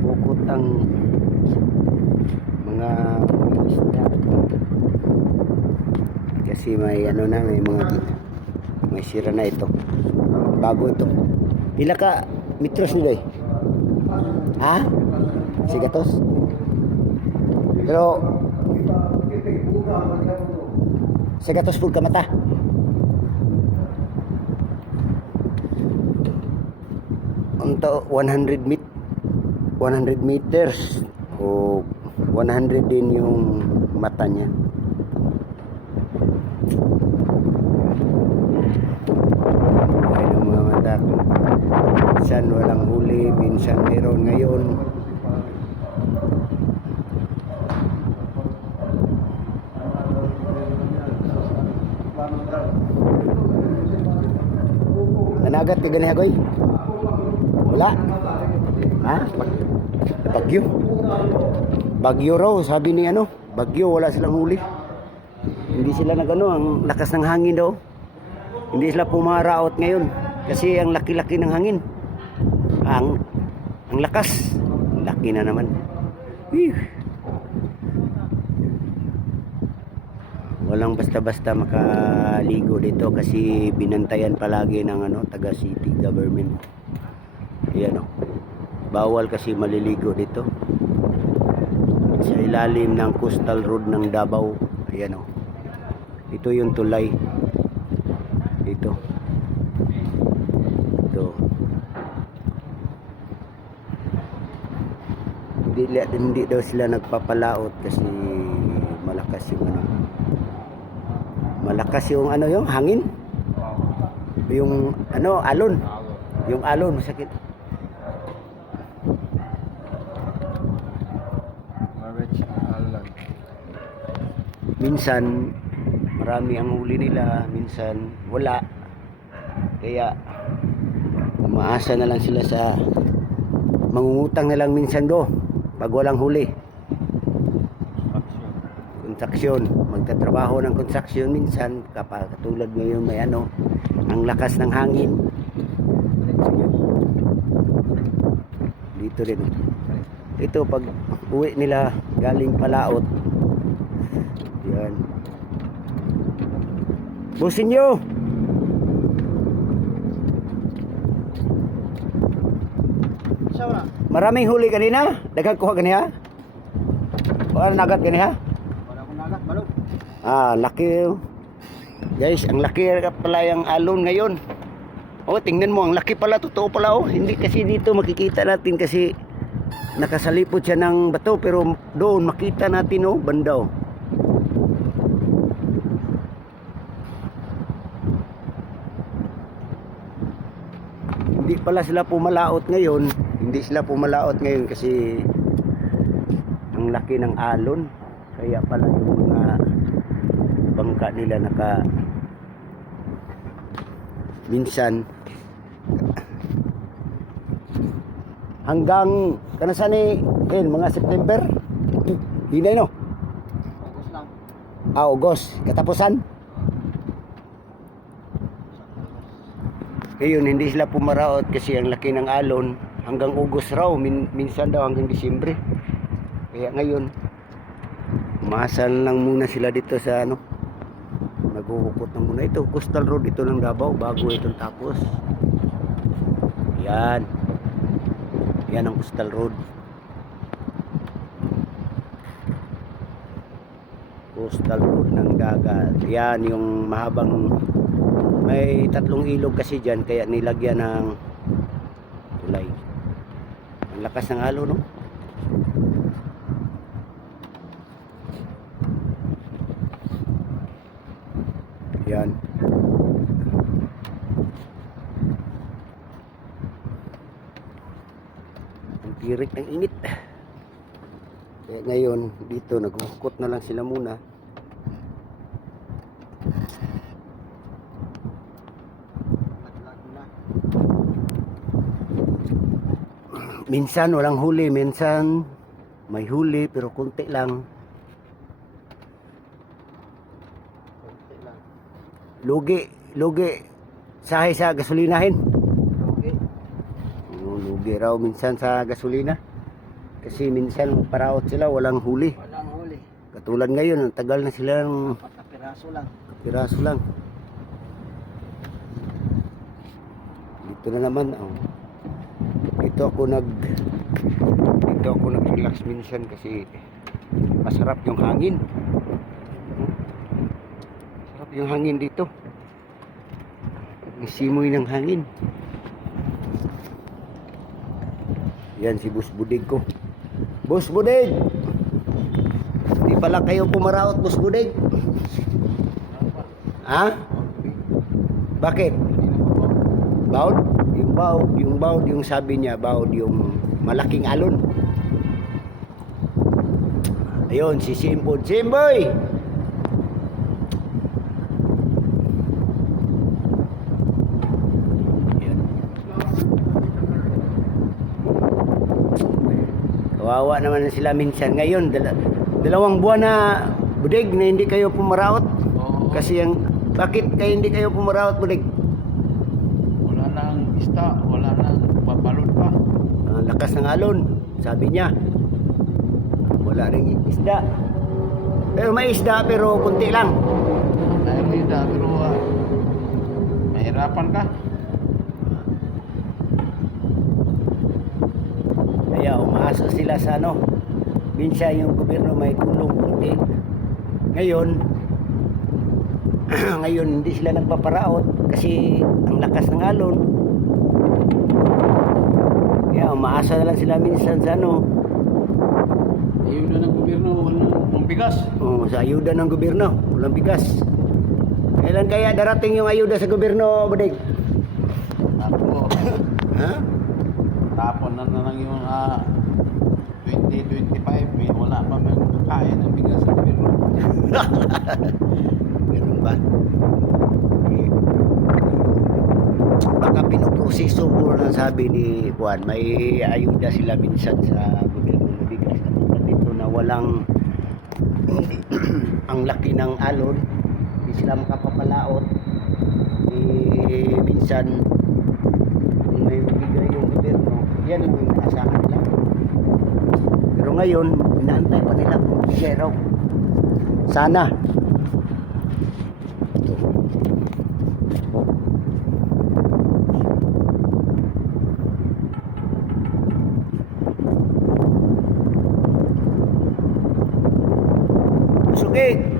bukot ang mga isda kasi may ano na, may sira na ito, bago ito. Pila ka metros nito eh? Ha? Sigatos? Pero sigatos pud ka mata. Unto 100 meters o 100 din yung mata niya. Ayun ang mga mata. Minsan walang huli, minsan meron. Ngayon nanagat ka ganiha koy? Wala? Ha? Bagyo? Bagyo raw, sabi ni ano, bagyo, wala silang huli. Hindi sila nagano, ang lakas ng hangin daw. Hindi sila pumaraot ngayon kasi ang laki-laki ng hangin. Ang lakas. Laki na naman. Walang basta-basta makaligo dito kasi binantayan palagi ng ano, taga city government. Ayan o. Bawal kasi maliligo dito sa ilalim ng coastal road ng Davao. Ayan o. Ito yung tulay. Ito. Hindi daw sila nagpapalaot kasi malakas yung ano. Malakas yung ano, yung hangin. Yung ano, alon. Yung alon masakit. Minsan marami ang huli nila, minsan wala. Kaya umaasa na lang sila sa mangungutang na lang minsan do pag walang huli. Konstruksyon, magtatrabaho ng konstruksyon minsan kapag katulad ngayon may ano, ang lakas ng hangin. Dito rin. Ito pag uwi nila galing palaot. Yan. Busin nyo! Maraming huli kanina? Daghang kuha ganiha? Wala nagat ganiha? Wala akong nagat, balog. Ah, laki. Guys, ang laki pala yung alon ngayon. Oh, tingnan mo, ang laki pala, totoo pala oh. Hindi kasi dito makikita natin kasi nakasalipot siya ng bato, pero doon makita natin oh, banda oh. Hindi pala sila pumalaot ngayon. Hindi sila pumalaot ngayon kasi ang laki ng alon. Kaya pala yung mga bangka nila minsan hanggang kanasan ni mga September. Hinay no? August lang. August. Katapusan. Ngayon, hindi sila pumaraot kasi ang laki ng alon. Hanggang August raw, minsan daw hanggang Disyembre. Kaya ngayon, umasan lang muna sila dito sa ano, naghuhukot na muna. Ito, coastal road ito ng Davao, bago itong tapos. Yan. Yan ang coastal road. Coastal road ng dagat. Yan yung mahabang, may tatlong ilog kasi dyan, kaya nilagyan ng tulay. Ang lakas ng alon, no? Yan. Ang tirik ng init. Kaya ngayon, dito naghukot na lang sila muna. Minsan walang huli, minsan may huli pero kunti lang. lugi sahay sa gasolinahin. Okay. Lugi raw minsan sa gasolina. Kasi minsan paraot sila, walang huli. Walang huli. Katulad ngayon, ang tagal na sila ng 4 piraso lang. piraso lang. Dito na naman, oh. Dito ako nag-relax minsan kasi masarap yung hangin. Masarap yung hangin dito. Ang simoy ng hangin. Yan si Boss Budig ko. Boss Budig! Hindi pala kayo pumaraot, Boss Budig. Ha? Bakit? Baud? Yung sabi niya, baud yung malaking alon. Ayun, si Simbod. Simboy! Ayun. Kawawa naman sila minsan. Ngayon, dalawang buwan na Budig na hindi kayo pumaraot. Kasi bakit kayo hindi kayo pumaraot, Budig? Wala nang isda, wala nang papalon pa. Ang lakas ng alon, sabi niya. Wala ring isda. Pero may isda, pero kunti lang. Dahil may isda, pero mahirapan ka. Kaya umaasa sila sa ano. Minsan yung gobyerno may tulong kunti. Ngayon, ngayon hindi sila nagpaparaot kasi ang lakas ng alon. Kaya umaasa na lang sila minsan sa ano. Ayun na ng gobyerno, walang bigas. Oh, sa ayuda ng gobyerno, walang bigas. Kailan kaya darating yung ayuda sa gobyerno, Budig? Tapos, Ha? tapon na lang yung 2025, may wala pa may kakain ng bigas sa gobyerno. Ganun ba? Eh, baka pinoproseso po na sabi ni Juan, may ayuda sila minsan sa gobyerno ng bigas. Katulad dito na walang ang laki ng alon, hindi sila makapapalaot. Eh, minsan kung may bigay yung gobyerno, yan lang yung inaasahan nila. Pero ngayon, inaantay pa nila kung bigay raw. Sana. Suki!